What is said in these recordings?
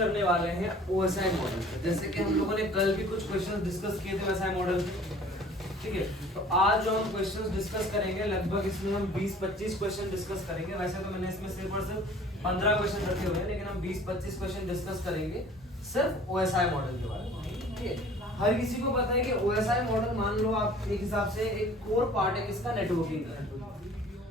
करने वाले हैं ओएसआई मॉडल पे। जैसे कि हम लोगों ने कल भी कुछ क्वेश्चंस डिस्कस किए थे ओएसआई मॉडल पे, ठीक है। तो आज जो हम क्वेश्चंस डिस्कस करेंगे लगभग इसमें हम 20-25 क्वेश्चन डिस्कस करेंगे। वैसे तो मैंने इसमें सिर्फ और सिर्फ 15 क्वेश्चन रखे हुए हैं, लेकिन हम 20-25 क्वेश्चन डिस्कस करेंगे सिर्फ ओएसआई मॉडल के बारे में, ठीक है। हर किसी को पता है कि ओएसआई मॉडल, मान लो आप एक हिसाब से एक कोर पार्ट है किसका, नेटवर्किंग का।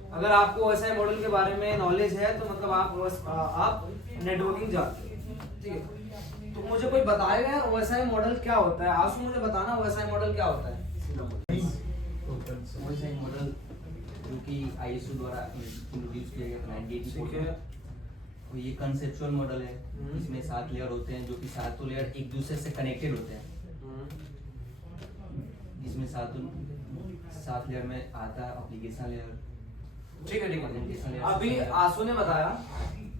अगर आपको ओएसआई मॉडल के बारे में नॉलेज है तो मतलब आप नेटवर्किंग जानते हैं, ठीक है। तो मुझे कोई बताएगा यार ओएसआई मॉडल क्या होता है? आशु मुझे बताना ओएसआई मॉडल क्या होता है। ओएसआई मॉडल जो कि आईएसओ द्वारा इंट्रोड्यूस किया गया था 1984 में, तो ये कंसेप्चुअल मॉडल है। इसमें 7 लेयर होते हैं जो कि 7 लेयर एक दूसरे से कनेक्टेड होते हैं। जिसमें 7 लेयर में आता है एप्लीकेशन लेयर, ठीक है, ठीक है। अभी आशु ने बताया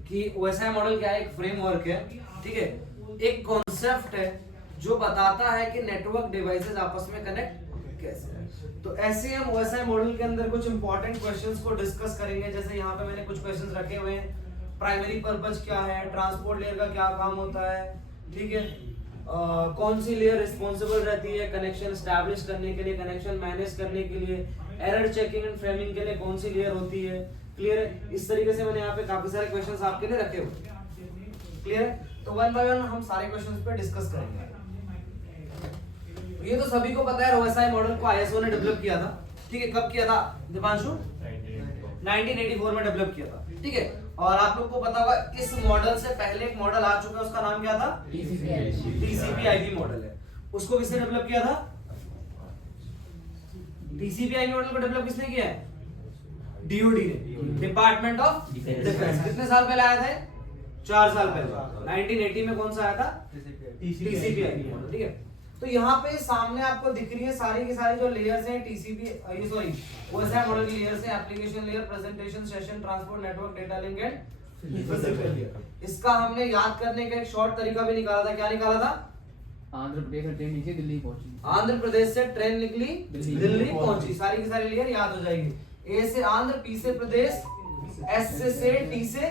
कि ओएसआई मॉडल क्या है, एक फ्रेमवर्क है, ठीक है, एक कॉन्सेप्ट है जो बताता है कि नेटवर्क डिवाइसेस आपस में कनेक्ट कैसे है। तो ऐसे हम ओएसआई मॉडल के अंदर कुछ इंपॉर्टेंट क्वेश्चंस को डिस्कस करेंगे। जैसे यहाँ पे मैंने कुछ क्वेश्चंस रखे हुए हैं। प्राइमरी पर्पस क्या है, ट्रांसपोर्ट लेयर का क्या काम होता है, ठीक है, कौन सी लेयर रिस्पॉन्सिबल रहती है कनेक्शन एस्टैब्लिश करने के लिए, कनेक्शन मैनेज करने के लिए, एरर चेकिंग एंड फ्रेमिंग के लिए कौन सी लेयर होती है। क्लियर है? इस तरीके से मैंने यहाँ पे काफी सारे क्वेश्चंस आपके लिए रखे हुए। क्लियर है? तो वन बाय वन हम सारे क्वेश्चंस पे डिस्कस करेंगे। ये तो सभी को पता है ओएसआई मॉडल को आईएसओ ने डेवलप किया था, ठीक है। कब किया था दीपांशु? 1984 में डेवलप किया था, ठीक है। और आप लोग को पता होगा इस मॉडल से पहले एक मॉडल आ चुका है, उसका नाम क्या था? टीसीपी/आईपी मॉडल है। उसको किसने डेवलप किया था? टीसीपी/आईपी मॉडल को डेवलप किसने किया है? डीओडी ने, डिपार्टमेंट ऑफ डिफेंस। कितने साल पहले आया था? 4 साल पहले। 1980 में कौन सा आया था? टीसीपी/आईपी मॉडल, ठीक है। तो यहाँ पे सामने आपको दिख रही है सारी की सारी जो लेयर्स हैं ओएसआई मॉडल की लेयर्स हैं। Application layer, presentation, session, transport, network, data link and physical layer. इसका हमने याद करने का एक शॉर्ट तरीका भी निकाला था। क्या निकाला था? आंध्र प्रदेश से ट्रेन निकली, दिल्ली पहुंची। आंध्र प्रदेश से ट्रेन निकली, दिल्ली पहुंची। सारी की सारी लेयर याद हो जाएगी। ए से आंध्र, पी से प्रदेश, एस से टी से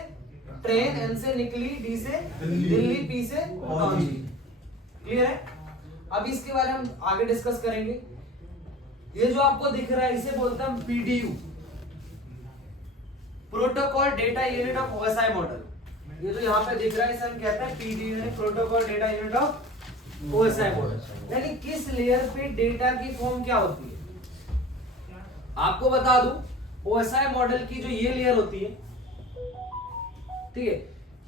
ट्रेन, एन से निकली, डी से दिल्ली, पी से पहुंची। क्लियर है? अब इसके बारे में हम आगे डिस्कस करेंगे। ये जो आपको दिख रहा है इसे बोलते हैं PDU, protocol data unit of OSI model. ये जो यहाँ पे दिख रहा है इसे हम कहते हैं PDU, protocol data unit of OSI model. यानी किस लेयर पे डेटा की फॉर्म क्या होती है। आपको बता दूं ओएसआई मॉडल की जो ये लेयर होती है, ठीक है,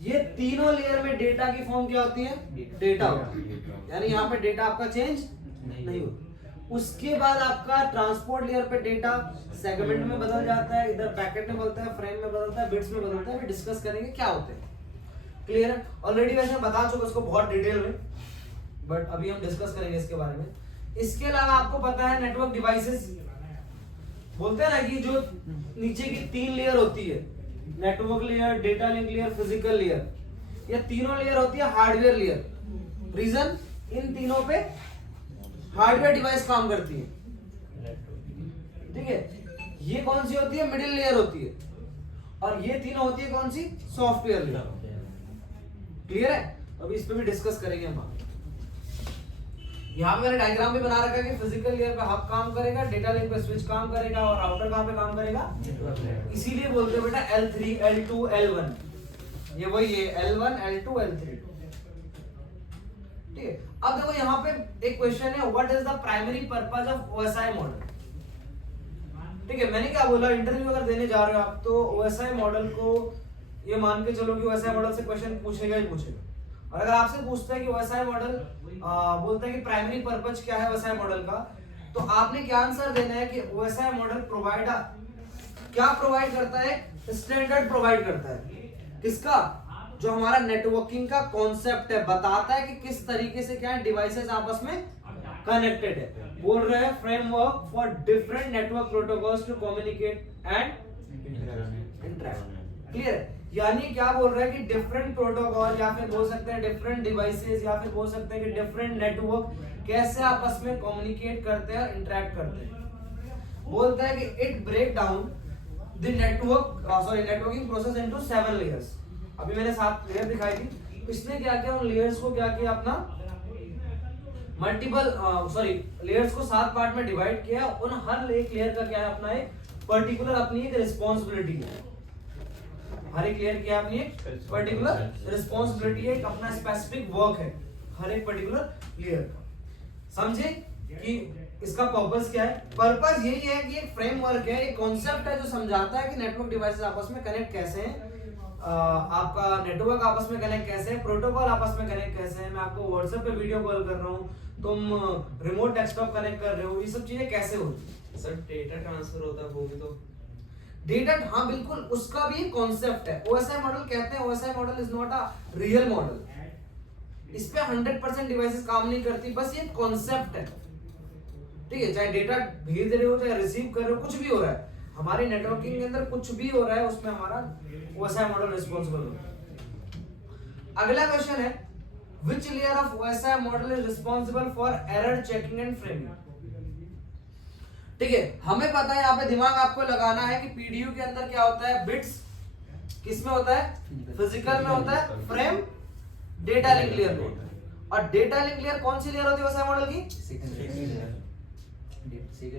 ये तीनों लेयर में डेटा की फॉर्म क्या होती है? डेटा होती है। यानी यहाँ पे डेटा आपका चेंज नहीं होता। उसके बाद आपका ट्रांसपोर्ट लेयर पे डेटा सेगमेंट में बदल जाता है, इधर पैकेट में बदलता है, फ्रेम में बदलता है, बिट्स में बदलता है। फिर डिस्कस करेंगे क्या होते हैं। क्लियर है? ऑलरेडी वैसे बता चुका उसको बहुत डिटेल में, बट अभी हम डिस्कस करेंगे इसके बारे में। इसके अलावा आपको पता है नेटवर्क डिवाइसेस बोलते हैं ना कि जो नीचे की 3 लेयर होती है, network layer, data link layer, physical layer, ये तीनों लेयर होती है हार्डवेयर लेयर। रीजन, इन तीनों पे हार्डवेयर डिवाइस काम करती है, ठीक है। ये कौन सी होती है? मिडिल लेयर होती है। और ये तीनों होती है कौन सी? Software layer. क्लियर है? अभी इस पे भी डिस्कस करेंगे हम। यहाँ पे मैंने डायग्राम भी बना रखा है कि फिजिकल लेयर पे हब काम करेगा, डेटा लिंक पे स्विच काम करेगा और राउटर कहाँ पे काम करेगा? इसीलिए बोलते हैं बेटा L3, L2, L1। ये वही है L1, L2, L3, ठीक है। अब देखो यहाँ पे एक क्वेश्चन है, what is the primary purpose of OSI model. ठीक है, मैंने क्या बोला, इंटरव्यू अगर देने जा रहे हो आप तो ओएसआई मॉडल को ये मान के चलो कि ओएसआई मॉडल से क्वेश्चन पूछेगा ही पूछेगा। और अगर आपसे पूछता है कि ओएसआई मॉडल बोलता है कि प्राइमरी पर्पस क्या है ओएसआई मॉडल का, तो आपने क्या आंसर देना है कि ओएसआई मॉडल क्या प्रोवाइड करता है? स्टैंडर्ड प्रोवाइड करता है। किसका? जो हमारा नेटवर्किंग का कॉन्सेप्ट है, बताता है कि किस तरीके से क्या है डिवाइसेस आपस में कनेक्टेड है। बोल रहे हैं framework for different network protocols to communicate and interact. Clear है? यानी क्या बोल रहा है कि डिफरेंट प्रोटोकॉल, या फिर बोल सकते हैं डिफरेंट डिवाइसेस, या फिर बोल सकते हैं कि डिफरेंट नेटवर्क कैसे आपस में कम्युनिकेट करते हैं और इंटरैक्ट करते हैं। बोलता है कि it break down the networking process into 7 layers. अभी मैंने 7 लेयर दिखाई थी, इसने क्या किया, उन लेयर्स को क्या किया अपना मल्टीपल लेयर्स को 7 पार्ट में डिवाइड किया। उन हर एक लेयर का क्या है अपना एक पर्टिकुलर अपनी एक रिस्पॉन्सिबिलिटी है। हर एक लेयर की अपनी एक पर्टिकुलर रिस्पॉन्सिबिलिटी है, एक अपना स्पेसिफिक वर्क है हर एक पर्टिकुलर लेयर का। समझे कि इसका पर्पस क्या है? पर्पस यही है कि एक फ्रेमवर्क है, एक कॉन्सेप्ट है जो समझाता है कि नेटवर्क डिवाइसेस आपस में कनेक्ट कैसे हैं, आपका नेटवर्क आपस में कनेक्ट कैसे है, प्रोटोकॉल आपस में कनेक्ट कैसे है। मैं आपको व्हाट्सएप पे वीडियो कॉल कर रहा हूँ, तुम रिमोट डेस्कटॉप कनेक्ट कर रहे हो, ये सब चीजें कैसे होती है? सर डेटा ट्रांसफर होता है वो भी तो डेटा, हाँ बिल्कुल, उसका भी एक कॉन्सेप्ट है। ओएसआई मॉडल कहते हैं, OSI model is not a real model. इस पे 100% डिवाइसेस काम नहीं करती, बस ये कॉन्सेप्ट है। ठीक है, चाहे डेटा भेज रहे हो चाहे रिसीव कर रहे हो, कुछ भी हो रहा है हमारी नेटवर्किंग के अंदर, कुछ भी हो रहा है उसमें हमारा ओएसआई मॉडल रिस्पांसिबल होता है। अगला क्वेश्चन है, which layer of OSI model is responsible for error checking and framing? ठीक है, हमें पता है, यहाँ पे दिमाग आपको लगाना है कि पीडीयू के अंदर क्या होता है, बिट्स किस में होता है, फिजिकल में होता है, फ्रेम डेटा लिंक लेयर में होता है। और डेटा लिंक लेयर कौन सी लेयर होती है ओएसआई मॉडल की? सेकंड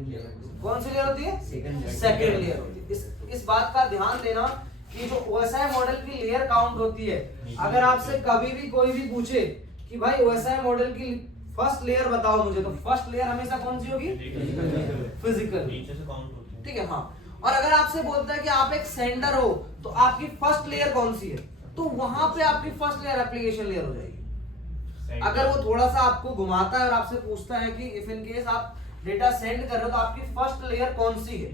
लेयर कौन सी लेयर होती है? सेकंड लेयर होती है। इस बात का ध्यान देना कि जो ओएसआई मॉडल की लेयर काउंट होती है, अगर आपसे कभी भी कोई भी पूछे कि भाई ओएसआई मॉडल की फर्स्ट लेयर बताओ मुझे, तो फर्स्ट लेयर हमेशा कौन सी होगी? फिजिकल। नीचे से काउंट होती है। ठीक है, हाँ। और अगर आपसे बोलता है कि आप एक सेंडर हो, तो आपकी फर्स्ट लेयर कौन सी है? तो वहां पे आपकी फर्स्ट लेयर एप्लीकेशन लेयर हो जाएगी। अगर वो थोड़ा सा आपको घुमाता है और आपसे पूछता है कि इफ इन केस आप डेटा सेंड कर रहे हो तो आपकी फर्स्ट लेयर कौन सी है?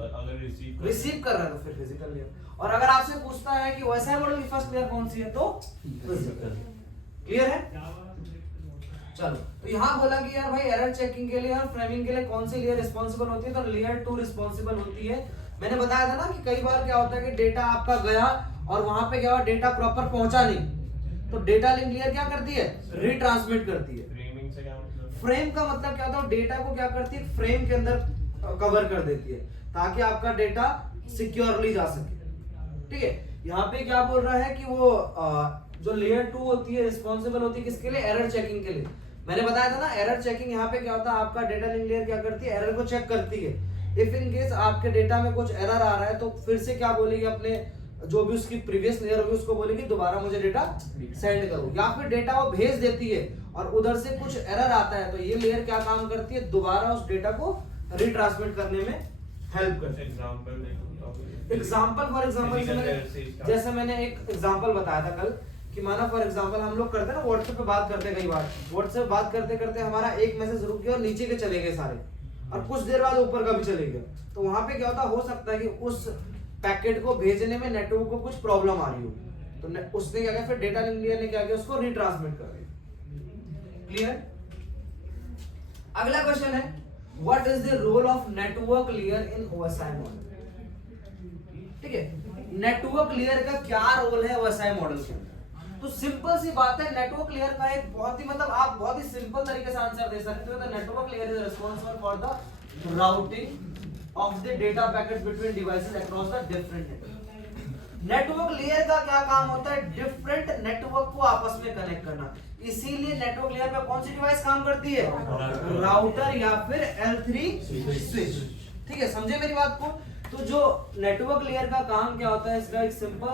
अगर रिसीव कर रहा है तो फिर फिजिकल लेयर। और अगर आपसे पूछता है कि ओएसआई मॉडल की फर्स्ट लेयर कौन सी है, तो फिजिकल। क्लियर है? चलो, तो यहाँ बोला कि यार भाई एरर चेकिंग के लिए और फ्रेमिंग के लिए कौन सी लेयर रिस्पांसिबल होती है? तो लेयर 2 रिस्पांसिबल होती है। मैंने बताया था ना कि कई बार क्या होता है कि डेटा आपका गया और वहां पे क्या हुआ, डेटा प्रॉपर पहुंचा नहीं, तो डेटा लिंक लेयर क्या करती है? रिट्रांसमिट करती है। फ्रेमिंग से क्या मतलब? फ्रेम का मतलब क्या होता है? डेटा को क्या करती है? फ्रेम के अंदर कवर कर देती है ताकि आपका डेटा सिक्योरली जा सके। ठीक है, यहाँ पे क्या बोल रहा है कि वो जो लेयर 2 होती है रिस्पॉन्सिबल होती है किसके लिए? एरर चेकिंग के लिए। मैंने बताया था ना, एरर चेकिंग यहाँ पे क्या होता है, आपका डेटा लिंक लेयर क्या करती है? एरर को चेक करती है। इफ इन केस आपके डेटा में कुछ एरर आ रहा है तो फिर से क्या बोलेगी, अपने जो भी उसकी प्रीवियस लेयर होगी उसको बोलेगी दोबारा मुझे डेटा सेंड करो, या फिर डेटा वो भेज देती है और उधर से कुछ एरर आता है तो ये लेयर क्या काम करती है? दोबारा उस डेटा को रिट्रांसमिट करने में हेल्प करती है। एग्जांपल फॉर एग्जांपल जैसे मैंने एक एग्जांपल बताया था कल कि माना फॉर एग्जांपल हम लोग करते हैं ना, व्हाट्सएप पे बात करते हैं, कई बार व्हाट्सएप बात करते करते हमारा एक मैसेज रुक गया और नीचे के चले गए सारे, और कुछ देर बाद ऊपर का भी चले गया, तो वहां पे क्या होता हो सकता है कि उस पैकेट को भेजने में नेटवर्क को कुछ प्रॉब्लम आ रही हो, तो उसने क्या किया, फिर डेटा लिंक लेयर ने क्या किया, उसको रिट्रांसमिट कर दिया। क्लियर? अगला क्वेश्चन है, what is the role of network layer in OSI model? ठीक है, नेटवर्क लेयर का क्या रोल है ओएसआई मॉडल के अंदर? तो सिंपल सी बात है, नेटवर्क लेयर का एक बहुत ही मतलब आप बहुत ही सिंपल तरीके से आंसर दे सकते हो। The network layer is responsible for the routing of the data packet between devices across the different network. Network layer का क्या काम होता है? डिफरेंट नेटवर्क को आपस में कनेक्ट करना। इसीलिए नेटवर्क लेयर पे कौन सी डिवाइस काम करती है? राउटर या फिर L3 स्विच। ठीक है, समझे मेरी बात को? तो जो नेटवर्क लेयर का काम क्या होता है, इसका एक सिंपल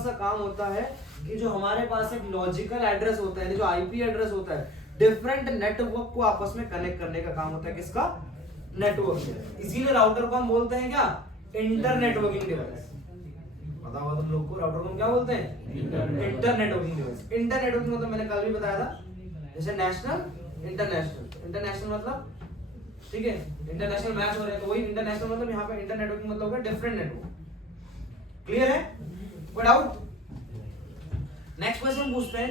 सा काम होता है कि जो हमारे पास एक लॉजिकल एड्रेस होता है, जो आईपी एड्रेस होता है, डिफरेंट नेटवर्क को आपस में कनेक्ट करने का काम होता है किसका? नेटवर्क। इसीलिए राउटर को हम बोलते हैं क्या? Inter networking device. पता होगा तुम लोग को राउटर को हम क्या बोलते हैं? Inter networking device. Inter networking मतलब मैंने कल भी बताया था, जैसे नेशनल इंटरनेशनल। इंटरनेशनल मतलब ठीक है, इंटरनेशनल मैच हो रहे हैं तो वही इंटरनेशनल मतलब, यहाँ पे इंटर नेटवर्किंग मतलब होगा डिफरेंट नेटवर्क। क्लियर है? कोई डाउट? नेक्स्ट क्वेश्चन पूछते हैं,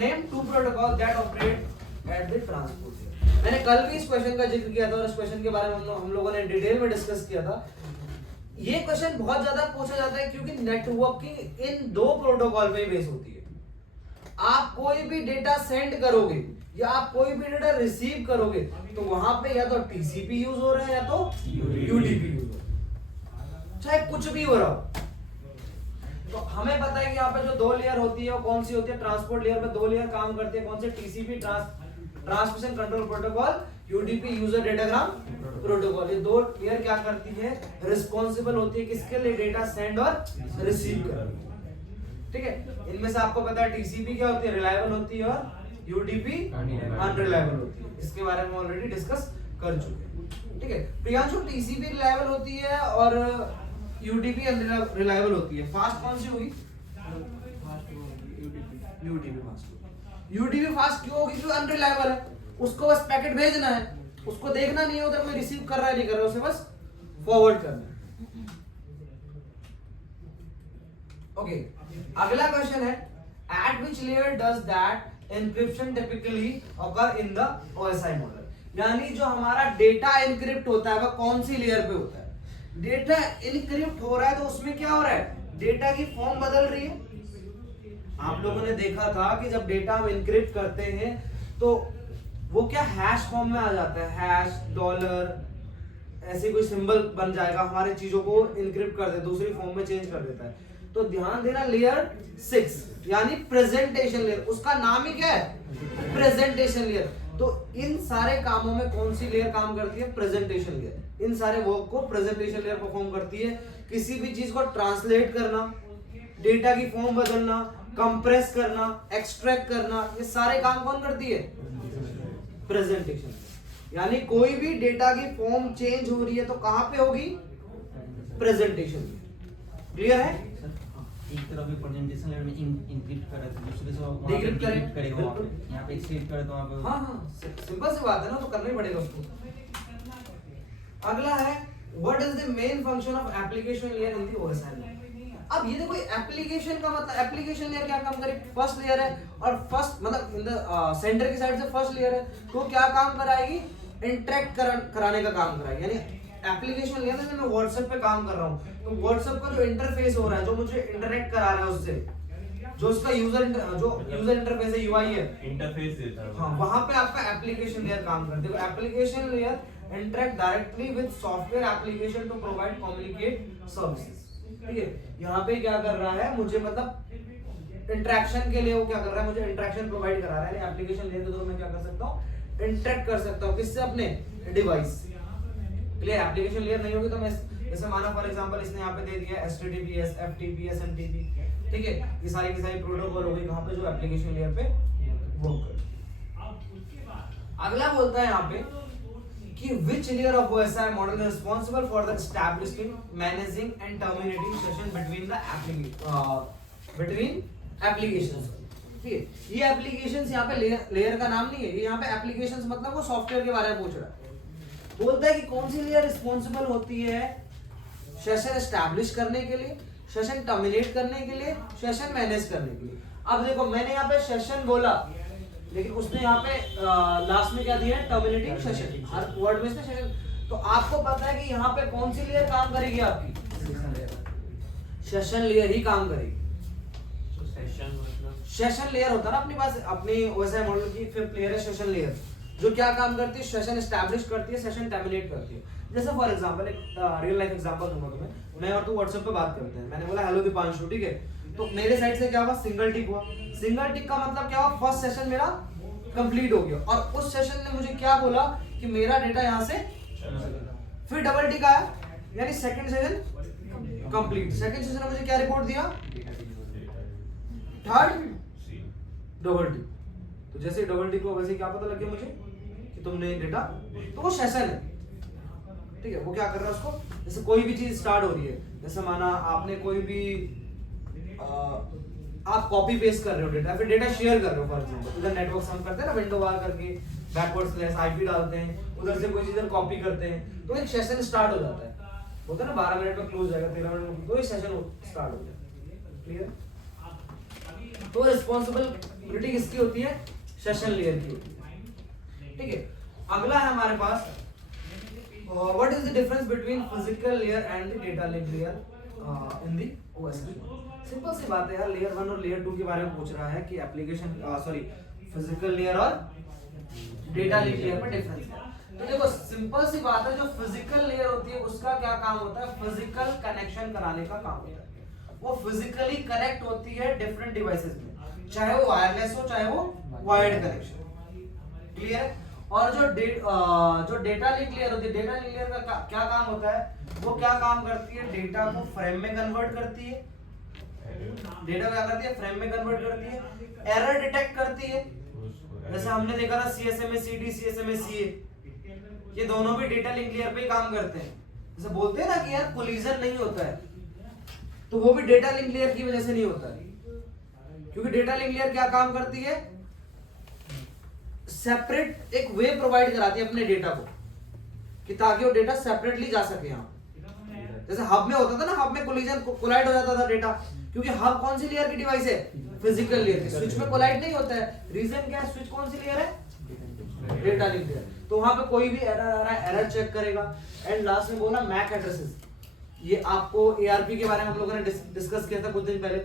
name 2 protocol that operate at the transport layer. मैंने कल भी इस क्वेश्चन का जिक्र किया था और इस क्वेश्चन के बारे में हम लोगों ने डिटेल में डिस्कस किया था। ये क्वेश्चन बहुत ज्यादा पूछा जाता है क्योंकि नेटवर्किंग इन 2 प्रोटोकॉल पे बेस होती है। आप कोई भी डेटा सेंड करोगे या आप कोई भी डेटा रिसीव करोगे तो वहां पे या तो टीसीपी यूज हो रहा है या तो यूडीपी यूज हो रहा है, चाहे कुछ भी हो रहा हो। तो तो हमें पता है कि यहाँ पे जो दो लेयर होती है वो कौन सी होती है, ट्रांसपोर्ट लेयर पे दो लेयर काम करती है, कौन से, TCP transmission control protocol, UDP user datagram protocol. ये दो लेयर क्या करती है, रिस्पॉन्सिबल होती है किसके लिए, डेटा सेंड और रिसीव करने। ठीक है, इनमें से आपको पता है टीसीपी क्या होती है, रिलायबल होती है, और यूडीपी अनरिलायबल होती है। इसके बारे में ऑलरेडी डिस्कस कर चुके हैं। ठीक है, प्रियांशु टीसीपी रिलायबल होती है और यूडीपी अनरिलायबल होती है। फास्ट कौन सी होगी, यूडीपी फास्ट। यूडीपी फास्ट क्यों होगी, क्योंकि अनरिलायबल है, उसको बस पैकेट भेजना है, उसको देखना नहीं है उधर में रिसीव कर रहा है नहीं कर रहा है, उसे बस फॉरवर्ड करना है। ओके, अगला क्वेश्चन है, eight which layer does that encryption typically occur in the OSI model. यानी जो हमारा डेटा एनक्रिप्ट होता है वह कौन सी लेयर पे होता है। डेटा एनक्रिप्ट हो रहा है तो उसमें क्या हो रहा है, डेटा की फॉर्म बदल रही है। आप लोगों ने देखा था कि जब डेटा हम एनक्रिप्ट करते हैं तो वो क्या हैश फॉर्म में आ जाता है, हैश, डॉलर, ऐसे कोई सिंबल बन जाएगा, हमारे चीजों को एनक्रिप्ट कर देता है, दूसरी फॉर्म में चेंज कर देता है। तो ध्यान देना, लेयर 6 यानी प्रेजेंटेशन लेयर, उसका नाम ही क्या है, प्रेजेंटेशन लेयर। तो इन सारे कामों में कौन सी लेयर काम करती है, प्रेजेंटेशन लेयर। इन सारे वर्क को प्रेजेंटेशन लेयर परफॉर्म करती है। किसी भी चीज को ट्रांसलेट करना, डेटा की फॉर्म बदलना, कंप्रेस करना, एक्सट्रैक्ट करना, ये सारे काम कौन करती है, प्रेजेंटेशन। यानी कोई भी डेटा की फॉर्म चेंज हो रही है तो कहां पे होगी, प्रेजेंटेशन। क्लियर है, एक तरफ भी प्रेजेंटेशन लेयर में एनक्रिप्ट कर रहा है, दूसरे से वहां डिक्रिप्ट करेगा वहां पे, यहां पे एक्सक्रिप्ट करे तो वहां पे। हाँ, सिंपल सी बात है ना, तो करना ही पड़ेगा उसको। अगला है, what is the main function of application layer in the OSI. अब ये देखो, एप्लीकेशन का मतलब, एप्लीकेशन लेयर क्या काम करे, फर्स्ट लेयर है, और फर्स्ट मतलब इन द सेंटर की साइड से फर्स्ट लेयर है, तो क्या काम कराएगी, इंटरेक्ट कराने का काम कराएगी। यानी एप्लीकेशन लेयर में मैं व्हाट्सएप पे काम कर रहा हूँ, तो व्हाट्सएप का जो इंटरफेस हो रहा है, जो मुझे इंटरेक्ट करा रहा है उससे, जो उसका यूजर इंटरफेस है, यूआई है, इंटरफेस देता है। हाँ, वहां पे आपका एप्लीकेशन लेयर काम करती है। Application layer interact directly with software application to provide communicate services. ठीक है, यहाँ पे क्या कर रहा है, मुझे मतलब इंटरेक्शन के लिए वो क्या कर रहा है, मुझे इंटरेक्शन प्रोवाइड करा रहा है। एप्लीकेशन लेयर के थ्रू मैं क्या कर सकता हूँ, इंटरेक्ट कर सकता हूँ, किससे, अपने डिवाइस। क्लियर, एप्लीकेशन लेयर नहीं होगी तो मैं, जैसे माना फॉर एग्जांपल इसने यहाँ पे दे दिया HTTPS, FTP, SMTP, ठीक है, ये सारी की सारी प्रोटोकॉल हो गई कहाँ पे, जो एप्लीकेशन लेयर पे वर्क कर। अगला बोलता है यहाँ पे कि which layer of OSI model is responsible for the establishing, managing and terminating session between applications। ठीक है, ये एप्लीकेशंस यहाँ पे लेयर का नाम नहीं है, ये यहाँ पे एप्लीकेशंस मतलब वो सॉफ्टवेयर के बारे में पूछ रहा है। बोलता है कि कौन सी लेयर रिस्पॉन्सिबल होती है सेशन एस्टैब्लिश करने के लिए, सेशन टर्मिनेट करने के लिए, सेशन मैनेज करने के लिए। अब देखो, मैंने यहाँ पे सेशन बोला, लेकिन उसने यहाँ पे लास्ट में क्या दिया है, टर्मिनेटिंग सेशन, हर वर्ड में सेशन। तो आपको पता है कि यहाँ पे कौन सी लेयर काम करेगी, आपकी सेशन लेयर ही काम करेगी। सेशन लेयर होता है ना अपने पास, अपनी ओएसआई मॉडल की फिफ्थ लेयर है सेशन लेयर, जो क्या काम करती है, सेशन एस्टैब्लिश करती है, सेशन टर्मिनेट करती है। जैसे फॉर एग्जांपल एक रियल लाइफ एग्जांपल दूंगा तुम्हें, मैं और तू व्हाट्सएप पे बात करते हैं, मैंने बोला हेलो दीपांशु, ठीक है, तो मेरे साइड से क्या हुआ, सिंगल टिक हुआ। सिंगल टिक का मतलब क्या हुआ, फर्स्ट सेशन मेरा कंप्लीट हो गया, और उस सेशन ने मुझे क्या बोला कि मेरा डेटा यहाँ से, फिर डबल टिक आया, यानी second session complete. Second session ने मुझे क्या रिपोर्ट दिया, थर्ड डबल टिक। तो जैसे डबल टिक हुआ वैसे क्या पता लग गया मुझे कि तुमने डेटा, तो वो सेशन है। ठीक है, वो क्या कर रहा है उसको, जैसे कोई भी चीज स्टार्ट हो रही है, जैसे माना आपने कोई भी आप कॉपी पेस्ट कर रहे हो डेटा, फिर डेटा शेयर कर रहे हो, फॉर एग्जांपल इधर नेटवर्क से हम करते हैं ना, विंडो बार करके बैकवर्ड स्लैश आईपी डालते हैं, उधर से कोई चीज कॉपी करते हैं, तो एक सेशन स्टार्ट हो जाता है, होता है ना 12 मिनट में क्लोज जाएगा, 13 मिनट में, तो एक सेशन स्टार्ट हो जाएगा। क्लियर, तो रिस्पांसिबिलिटी किसकी होती है, सेशन लेयर की होती है। ठीक है, अगला है हमारे पास, what is the difference between physical layer and the data link layer in the OSI. Simple सी बात है यार, लेयर 1 और लेयर 2 के बारे में पूछ रहा है कि एप्लीकेशन फिजिकल लेयर और डेटा लिंक लेयर में डिफरेंस है। तो देखो सिंपल सी बात है, जो फिजिकल लेयर होती है उसका क्या काम होता है, फिजिकल कनेक्शन कराने का काम होता है। वो फिजिकली कनेक्ट होती है डिफरेंट डिवाइसेस में, चाहे वो वायरलेस हो चाहे वो वायर्ड कनेक्शन। क्लियर है? और जो डेटा लिंक लेयर होती है, डेटा लिंक लेयर का क्या काम होता है, वो क्या काम करती है, डेटा को फ्रेम में कन्वर्ट करती है, डेटा क्या करती है, फ्रेम में कन्वर्ट करती है, एरर डिटेक्ट करती है, जैसे हमने देखा था CSMA CD, CSMA CA, ये दोनों भी डेटा लिंक लेयर पे ही काम करते हैं। जैसे बोलते हैं ना कि यार कोलिजन नहीं होता है, तो वो भी डेटा लिंक लेयर की वजह से नहीं होता है, क्योंकि डेटा लिंक लेयर क्या काम करती है, सेपरेट एक वे प्रोवाइड कराती है अपने डेटा को, कि ताकि वो डेटा सेपरेटली जा सके। यहाँ जैसे हब में होता था ना, हब में कोलिजन कोलाइड हो जाता था डेटा, क्योंकि हब कौन सी लेयर की डिवाइस है, फिजिकल लेयर की। स्विच में कोलाइड नहीं होता है, रीजन क्या है, स्विच कौन सी लेयर है, डेटा लिंक लेयर। तो वहां पे कोई भी एरर आ रहा है, एरर चेक करेगा। एंड लास्ट में बोला मैक एड्रेसेस, ये आपको ARP के बारे में हम लोगों ने डिस्कस किया था कुछ दिन पहले।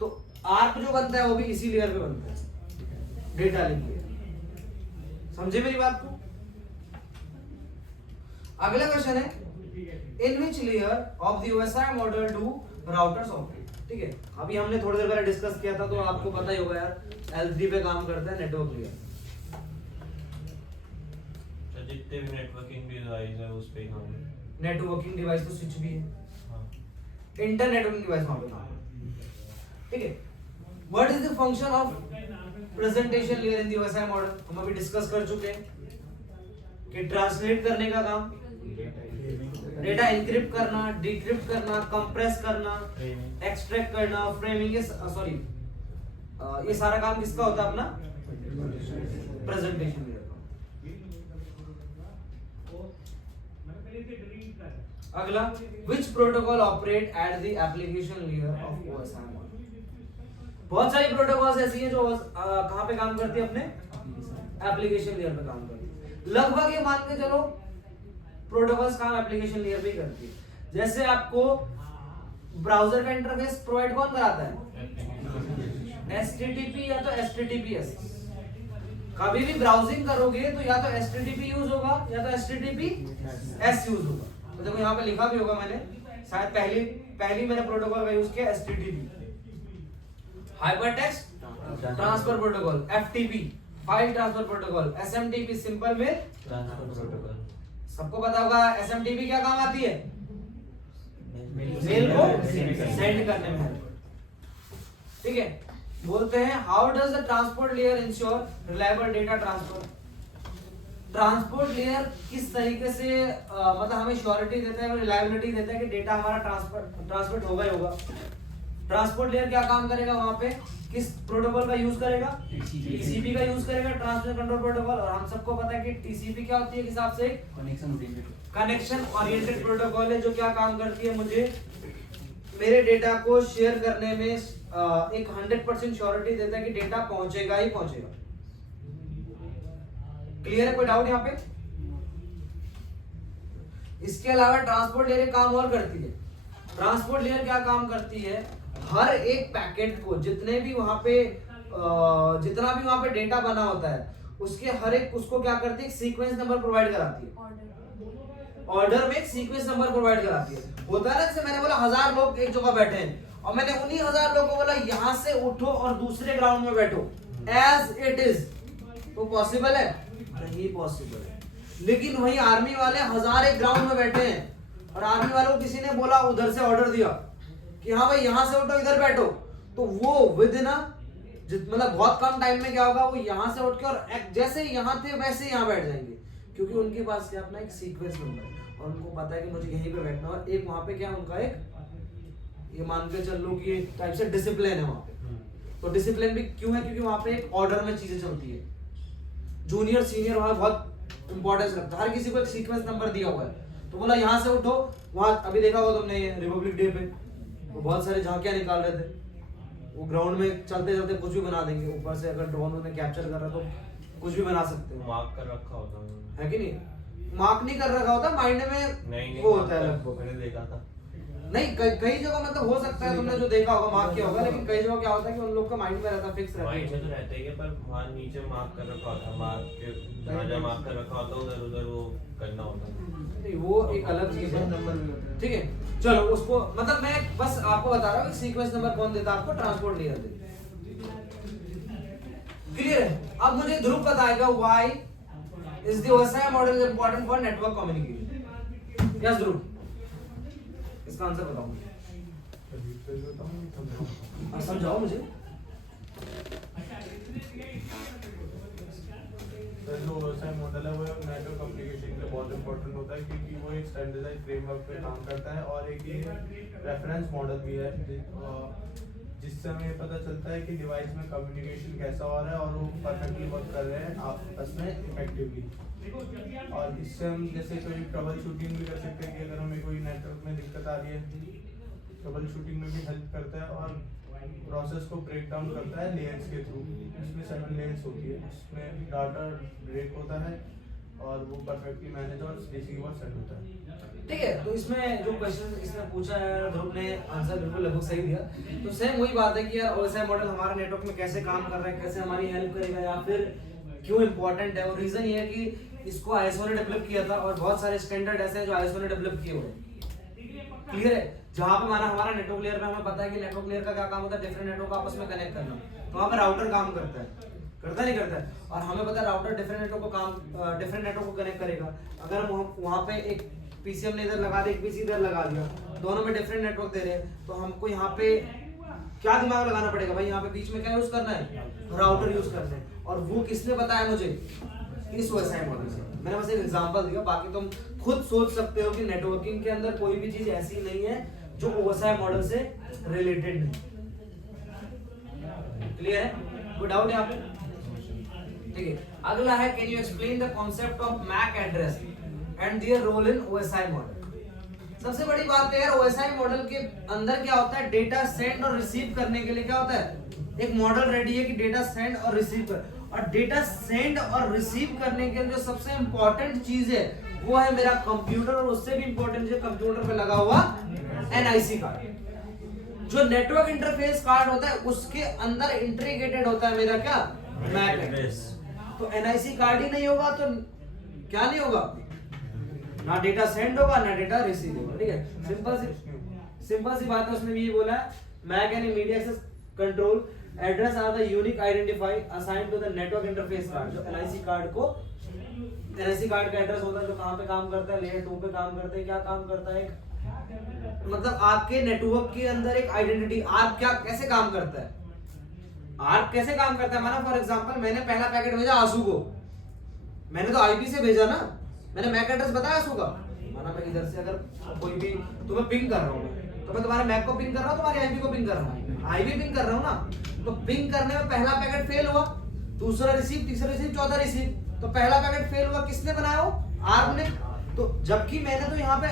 तो ARP जो बनता है वो भी इसी लेयर पे बनता है, डेटा लिंक लेयर। समझे मेरी बात को? अगला क्वेश्चन है, in which layer of the OSI model do routers operate. ठीक है, अभी हमने थोड़ी देर पहले डिस्कस किया था, तो आपको पता ही होगा यार, L3 पे काम करता है नेटवर्क लेयर। जितने भी नेटवर्किंग डिवाइस है उस पे ही काम है। नेटवर्किंग डिवाइस तो स्विच भी है, हाँ। इंटरनेटवर्किंग डिवाइस वहां पे काम है। ठीक है, what is the function of presentation layer in the OSI model? हम अभी डिस्कस कर चुके हैं कि ट्रांसलेट करने का काम, डेटा एनक्रिप्ट करना, डिक्रिप्ट करना, कंप्रेस करना, एक्सट्रैक्ट करना, फ्रेमिंग, ये सारा काम किसका होता है, अपना प्रेजेंटेशन लेयर का। अगला, which protocol operate at the application layer of OSI model? बहुत सारी प्रोटोकॉल्स ऐसी हैं जो कहाँ पे काम करती है, अपने एप्लीकेशन लेयर पे काम करती है। लगभग ये मान के चलो प्रोटोकॉल्स काम एप्लीकेशन लेयर पे ही करती है। जैसे आपको ब्राउजर का इंटरफेस प्रोवाइड कौन कराता है, HTTP या तो HTTPS। कभी भी ब्राउजिंग करोगे तो या तो HTTP यूज होगा या तो HTTPS यूज होगा। तो देखो यहाँ पे लिखा भी होगा मैंने, शायद पहली मैंने प्रोटोकॉल का यूज किया HTTP, hypertext transfer protocol, FTP file transfer protocol, SMTP simple mail transfer protocol. सबको पता होगा SMTP क्या काम आती है, मेल को सेंड करने में। ठीक है, बोलते हैं how does the transport layer ensure reliable data transfer. Transport layer किस तरीके से मतलब हमें श्योरिटी देता है, रिलायबिलिटी देता है कि डेटा हमारा ट्रांसफर होगा ही होगा। ट्रांसपोर्ट लेयर क्या काम करेगा, वहां पे किस प्रोटोकॉल का यूज करेगा, TCP का यूज करेगा, ट्रांसमिशन कंट्रोल प्रोटोकॉल। और हम सबको पता है कि TCP क्या होती है, किस हिसाब से कनेक्शन ओरिएंटेड प्रोटोकॉल है, जो क्या काम करती है, मुझे मेरे डेटा को शेयर करने में एक 100% श्योरिटी देता है कि डेटा पहुंचेगा ही पहुंचेगा। क्लियर है, कोई डाउट यहाँ पे? इसके अलावा ट्रांसपोर्ट लेयर काम और करती है। ट्रांसपोर्ट लेयर क्या काम करती है, हर एक पैकेट को जितना भी वहां पे डेटा बना होता है, उसके हर एक उसको क्या करती है, सीक्वेंस नंबर प्रोवाइड कराती है। ऑर्डर में एक सीक्वेंस नंबर प्रोवाइड कराती है। होता है ना, जैसे मैंने बोला 1000 लोग एक जगह बैठे हैं और मैंने उन्हीं 1000 लोगों को बोला यहां से उठो और दूसरे ग्राउंड में बैठो एज इट इज, तो पॉसिबल है? नहीं पॉसिबल है। लेकिन वही आर्मी वाले 1000 एक ग्राउंड में बैठे हैं और आर्मी वालों को किसी ने बोला, उधर से ऑर्डर दिया कि हाँ भाई यहां से उठो, इधर बैठो, तो वो विद इन मतलब बहुत कम टाइम में क्या होगा, वो यहाँ से उठ के और जैसे यहाँ थे वैसे यहाँ बैठ जाएंगे, क्योंकि उनके पास क्या अपना एक सीक्वेंस नंबर है और उनको पता है कि मुझे यहीं पे बैठना। और एक वहाँ पे क्या उनका एक, ये मान के चल लो कि एक टाइप से डिसिप्लिन है वहाँ पे। तो डिसिप्लिन भी क्यों है, क्योंकि वहाँ पे एक ऑर्डर में चीजें चलती है। जूनियर सीनियर वहाँ बहुत इंपॉर्टेंस रखता है, हर किसी को एक सीक्वेंस नंबर दिया हुआ है। तो बोला यहाँ से उठो, वहाँ अभी देखा होगा तुमने रिपब्लिक डे पे वो बहुत सारे झांकियां निकाल रहे थे, वो ग्राउंड में चलते चलते कुछ भी बना देंगे। ऊपर से अगर ड्रोन उन्हें कैप्चर कर रहा तो कुछ भी बना सकते हो। मार्क कर रखा होता है कि नहीं? मार्क नहीं कर रखा होता, माइंड में नहीं वो होता है लगभग। मैंने देखा था। नहीं कई जगह मतलब हो सकता है तुमने जो देखा होगा मार्क किया होगा, लेकिन कई जगह क्या होता है कि उन लोग का माइंड में रहता है, फिक्स रहता माइंड में है। तो रहता ही है, पर वहाँ नीचे मार्क कर रखा होता है, मार्क के जहाँ मार्क कर रखा होता है उधर उधर वो करना होता है। नहीं, वो एक अलग चीज है। नंबर भी होता है। ठीक है, चलो उसको मतलब मैं बस आपको बता रहा हूँ सीक्वेंस नंबर कौन देता है आपको, ट्रांसपोर्ट लेयर देता है। क्लियर है? अब मुझे ध्रुव बताएगा why is the OSI model important for network communication. Yes Dhruv, इसका आंसर बताओ। हाँ, समझाओ मुझे। सर जो OSI मॉडल है वो नेटवर्क कम्युनिकेशन के लिए बहुत इंपॉर्टेंट होता है, क्योंकि वो एक स्टैंडर्डाइज्ड फ्रेमवर्क पे काम करता है, और एक ये रेफरेंस मॉडल भी है जिससे हमें पता चलता है कि डिवाइस में कम्युनिकेशन कैसा हो रहा है और वो परफेक्टली वर्क कर रहे हैं आपस में इफेक्टिवली। और इससे हम जैसे कोई ट्रबल शूटिंग भी कर सकते हैं कि अगर हमें कोई नेटवर्क में दिक्कत आ रही है, ट्रबल शूटिंग में भी हेल्प करता है, और प्रोसेस को ब्रेक डाउन करता है लेयर्स के थ्रू। इसमें 7 लेयर्स होती है, इसमें डाटा ब्रेक होता है और वो परफेक्टली मैनेज और रिसीव और सेंड होता है। ठीक है, तो इसमें जो क्वेश्चन इसने पूछा है ध्रुव ने आंसर बिल्कुल लगभग सही दिया। तो सेम वही बात है कि यार OSI मॉडल हमारा नेटवर्क में कैसे काम कर रहा है, कैसे हमारी हेल्प करेगा, या फिर क्यों इंपॉर्टेंट है। और रीजन ये है कि इसको ISO ने डेवलप किया था, और बहुत सारे स्टैंडर्ड ऐसे हैं जो ISO ने डेवलप किए हुए हैं। क्लियर है? जहाँ पे माना हमारा नेटवर्क लेयर पे हमें पता है कि नेटवर्क लेयर का क्या काम होता है, डिफरेंट नेटवर्क आपस में कनेक्ट करना, तो वहाँ पे राउटर काम करता है, करता नहीं करता है। और हमें पता है राउटर डिफरेंट नेटवर्क को कनेक्ट करेगा। अगर हम वहाँ पे एक पीसी हमने इधर लगा दिया, एक पीसी इधर लगा दिया, दोनों में डिफरेंट नेटवर्क दे रहे हैं, तो हमको यहाँ पे क्या दिमाग लगाना पड़ेगा भाई, यहाँ पे बीच में क्या यूज करना है, राउटर यूज करना है। और वो किसने बताया मुझे, इस OSI मॉडल से। मैंने बस एक एग्जांपल दिया, बाकी तुम खुद सोच सकते हो कि नेटवर्किंग के अंदर कोई भी चीज ऐसी नहीं है जो OSI मॉडल से रिलेटेड नहीं। क्लियर है? कोई डाउट है यहाँ पे? ठीक है, अगला है can you explain the concept of MAC address and their role in OSI model. सबसे बड़ी बात है यार, OSI मॉडल के अंदर क्या होता है, डेटा सेंड और रिसीव करने के लिए क्या होता है, एक मॉडल रेडी है कि डेटा सेंड और रिसीव कर। और डेटा सेंड और रिसीव करने के लिए जो सबसे इंपॉर्टेंट चीज है वो है मेरा कंप्यूटर, और उससे भी इंपॉर्टेंट जो कंप्यूटर पे लगा हुआ NIC कार्ड। जो नेटवर्क इंटरफेस कार्ड होता है उसके अंदर इंटीग्रेटेड होता है मेरा क्या, मैक एड्रेस। तो NIC कार्ड ही नहीं होगा तो क्या नहीं होगा, ना डेटा सेंड होगा ना डेटा रिसीव होगा। ठीक है, सिंपल सी बात है। उसने भी ये बोला है MAC and immediate access control address are the unique identify assigned to the network interface card. जो NIC कार्ड का एड्रेस होता है जो कहाँ पे काम करता है, लेयर 2 पे काम करता है। क्या काम करता है, मतलब आपके नेटवर्क के अंदर एक आइडेंटिटी, आर्क क्या कैसे काम करता है, आर्क कैसे काम करता है। माना फॉर एग्जांपल मैंने पहला पैकेट भेजा आंसू को, मैंने तो IP से भेजा ना, मैंने मैक एड्रेस बताया आंसू का। माना मैं इधर से अगर कोई भी तुम्हें पिंग कर रहा हूँ, तो मैं तुम्हारे मैक को पिंग कर रहा हूँ, तुम्हारी IP को पिंग कर रहा हूँ, IP पिंग कर रहा हूँ ना। तो पिंग करने में पहला पैकेट फेल हुआ, दूसरा रिसीव, तीसरा रिसीव, चौथा रिसीव, तो पहला पैकेट फेल हुआ, किसने बनाया हो, आर्क ने। तो जबकि मैंने तो यहाँ पे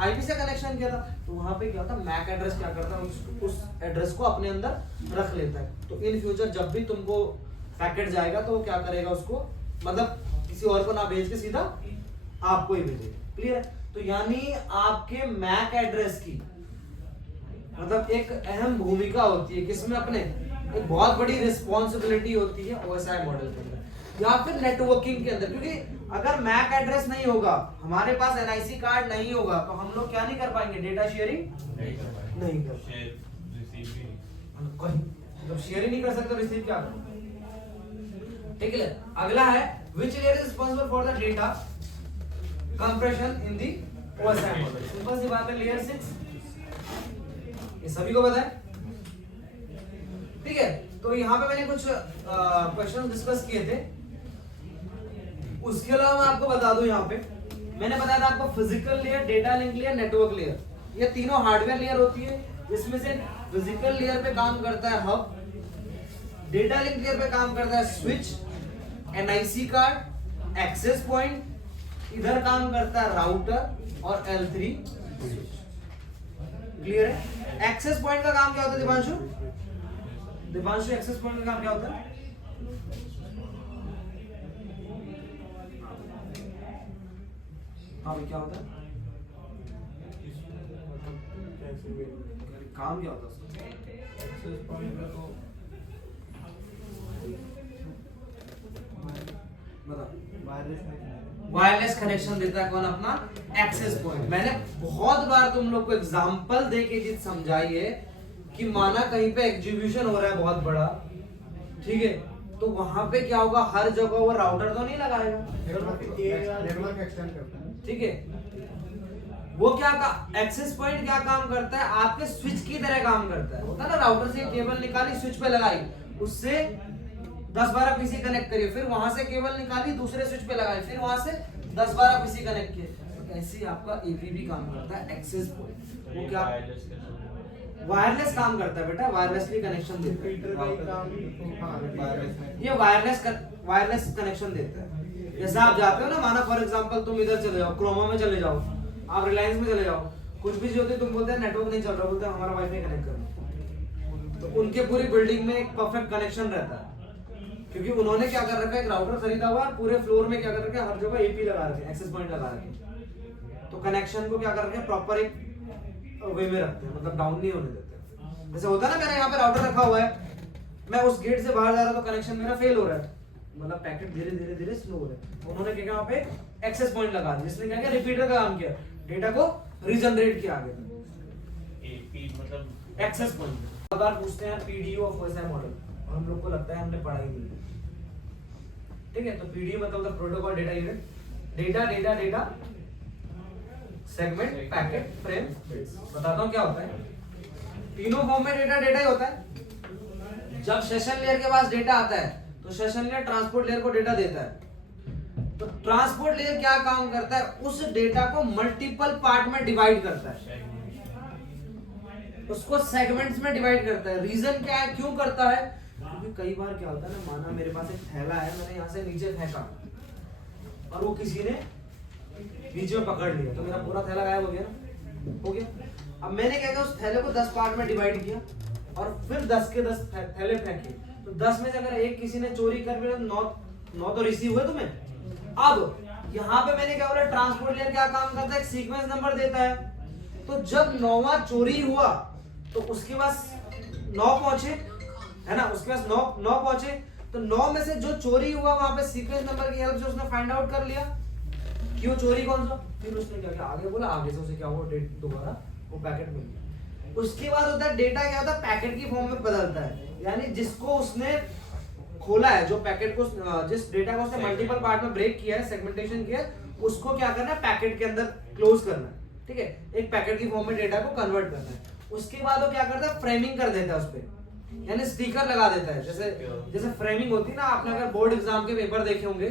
IP से कनेक्शन किया था, तो वहां पे क्या होता है, मैक एड्रेस क्या करता है, उस एड्रेस को अपने अंदर रख लेता है। तो इन फ्यूचर जब भी तुमको पैकेट जाएगा तो वो क्या करेगा, उसको मतलब किसी और को ना भेज के सीधा आपको ही भेजेगा। क्लियर है? तो यानी आपके मैक एड्रेस की मतलब एक अहम भूमिका होती है किसमें, अपने एक बहुत बड़ी रिस्पॉन्सिबिलिटी होती है OSI मॉडल के अंदर या फिर नेटवर्किंग के अंदर। क्योंकि अगर मैक एड्रेस नहीं होगा, हमारे पास NIC कार्ड नहीं होगा, तो हम लोग क्या नहीं कर पाएंगे, डेटा शेयरिंग नहीं कर पाएंगे। जब शेयर ही नहीं कर सकते रिसीव क्या करें। ठीक है, अगला है which layer is responsible for the data compression in the OSI model. Simple सी बात है, लेयर 6, ये सभी को पता है। ठीक है, तो यहाँ पे मैंने कुछ क्वेश्चन डिस्कस किए थे, उसके अलावा मैं आपको बता दूं, यहाँ पे मैंने बताया था आपको physical layer, data link layer, network layer, ये तीनों हार्डवेयर लेयर होती है। जिसमें से फिजिकल लेयर पे काम करता है हब, डेटा लिंक लेयर पे काम करता है switch, NIC card, access point, इधर काम करता है राउटर और L3 स्विच। क्लियर है? एक्सेस पॉइंट का काम क्या होता है दिवांशु? दिवांशु एक्सेस पॉइंट का काम क्या होता है? हाँ क्या होता है? काम क्या होता है उसका? एक्सेस पॉइंट का तो वायरलेस कनेक्शन देता है कौन? अपना एक्सेस पॉइंट। मैंने बहुत बार तुम लोग को एग्जांपल दे के चीज समझाई है कि माना कहीं पे एग्जीक्यूशन हो रहा है बहुत बड़ा, ठीक है, तो वहां पे क्या होगा, हर जगह वो राउटर तो नहीं लगाएगा, नेटवर्क एक्सटेंड करता है। ठीक है। वो क्या एक्सेस पॉइंट क्या काम करता है, आपके स्विच की तरह काम करता है। होता है ना, राउटर से केबल निकाली, स्विच पे लगाई, उससे 10-12 पीसी कनेक्ट करिए, फिर वहां से केबल निकाली, दूसरे स्विच पे लगाई, फिर वहां से 10-12 पीसी कनेक्ट किए। तो ऐसे ही आपका एपी भी काम करता है, एक्सेस पॉइंट। वो क्या वायरलेस काम करता है बेटा, वायरलेसली कनेक्शन देता है। ये वायरलेस कनेक्शन देता है। जैसे आप जाते हो ना, माना फॉर एग्जांपल तुम इधर चले जाओ, क्रोमा में चले जाओ, आप रिलायंस में चले जाओ, कुछ भी जो होते तुम बोलते हैं नेटवर्क नहीं चल रहा, बोलते हैं हमारा वाईफाई कनेक्ट करो, तो उनके पूरी बिल्डिंग में एक परफेक्ट कनेक्शन रहता है, क्योंकि उन्होंने क्या कर रखा है, एक राउटर खरीदा हुआ है, पूरे फ्लोर में क्या कर रखा है, हर जगह एपी लगा रखे हैं, एक्सेस पॉइंट लगा रखे हैं, तो कनेक्शन को क्या कर रखे हैं, प्रॉपर एक वे में रखते हैं, मतलब डाउन नहीं होने देते। जैसे होता है ना, मैंने यहाँ पे राउटर रखा हुआ है, मैं उस गेट से बाहर जा रहा हूं तो कनेक्शन मेरा फेल हो रहा है, मतलब पैकेट धीरे धीरे धीरे स्लो हो रहा है। उन्होंने क्या किया, वहाँ पे एक्सेस पॉइंट लगा दिया, जिसने क्या किया, रिपीटर का काम किया, डेटा को रीजनरेट किया आगे तक। एपी मतलब एक्सेस पॉइंट बहुत बार पूछते हैं पीडीयू ऑफ ओएसआई मॉडल, और हम लोग को लगता है हमने पढ़ा ही नहीं है, ठीक है। तो पीडीयू मतलब protocol data unit, data data data segment packet frame bits. बताता हूँ क्या होता है, तीनों फॉर्म में डेटा डेटा ही होता है। जब सेशन लेयर के पास डेटा आता है तो सेशन लेयर ट्रांसपोर्ट लेयर को डेटा देता है, तो ट्रांसपोर्ट लेयर क्या काम करता है, उस डेटा को मल्टीपल पार्ट में डिवाइड करता है, उसको सेगमेंट्स में डिवाइड करता है। रीजन क्या है, क्यों करता है, क्योंकि कई बार क्या होता है ना, माना मेरे पास एक थैला है, मैंने यहाँ से नीचे फेंका और वो किसी ने बीच में पकड़ लिया, तो मेरा पूरा थैला गायब हो गया ना, हो गया। अब मैंने क्या किया, उस थैले को 10 पार्ट में डिवाइड किया और फिर 10 के 10 थैले फेंके, तो 10 में से अगर एक किसी ने चोरी कर लिया, 9 तो रिसीव हुए तुम्हें। अब यहाँ पे मैंने क्या बोला, ट्रांसपोर्ट लेयर क्या काम करता है, एक सीक्वेंस नंबर देता है, तो जब 9वां चोरी हुआ तो उसके पास 9 पहुंचे, है ना, उसके पास 9 पहुंचे, तो 9 में से जो चोरी हुआ वहां पे सीक्वेंस नंबर की हेल्प से उसने फाइंड आउट कर लिया क्यों चोरी कौन सा, फिर उसने क्या किया, आगे बोला, आगे से उसे क्या हुआ, दोबारा वो पैकेट मिल गया। उसके बाद होता है डेटा क्या होता है, पैकेट की फॉर्म में बदलता है, यानी जिसको उसने खोला है, जो पैकेट को, जिस डेटा को उसने मल्टीपल पार्ट में ब्रेक किया है, सेगमेंटेशन किया है, उसको क्या करना है, पैकेट के अंदर क्लोज करना है, ठीक है, एक पैकेट की फॉर्म में डेटा को कन्वर्ट करना है। उसके बाद वो क्या करता है, फ्रेमिंग कर देता है उस पर, यानी स्टिकर लगा देता है। जैसे फ्रेमिंग होती है ना, आपने अगर बोर्ड एग्जाम के पेपर देखे होंगे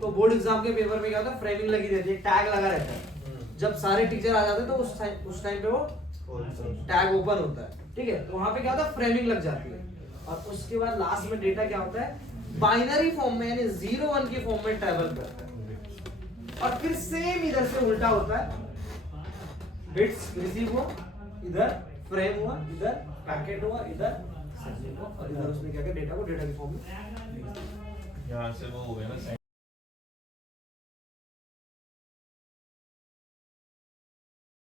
तो बोर्ड एग्जाम के पेपर में क्या होता है, फ्रेमिंग लगी रहती है, टैग लगा रहता है। जब सारे टीचर आ जाते हैं तो उस टाइम पे वो टैग ओपन होता है, ठीक है, तो वहां पे क्या होता है, फ्रेमिंग लग जाती है। और उसके बाद लास्ट में डेटा क्या होता है, बाइनरी फॉर्म में, यानी 0-1 की फॉर्म में ट्रैवल करता है। और फिर सेम इधर से उल्टा होता है, बिट्स रिसीव हुआ, इधर फ्रेम हुआ, इधर पैकेट हुआ, इधर सेगमेंट हुआ, और इधर उसने क्या किया, डेटा को डेटा की फॉर्म में यहाँ से वो हो गया ना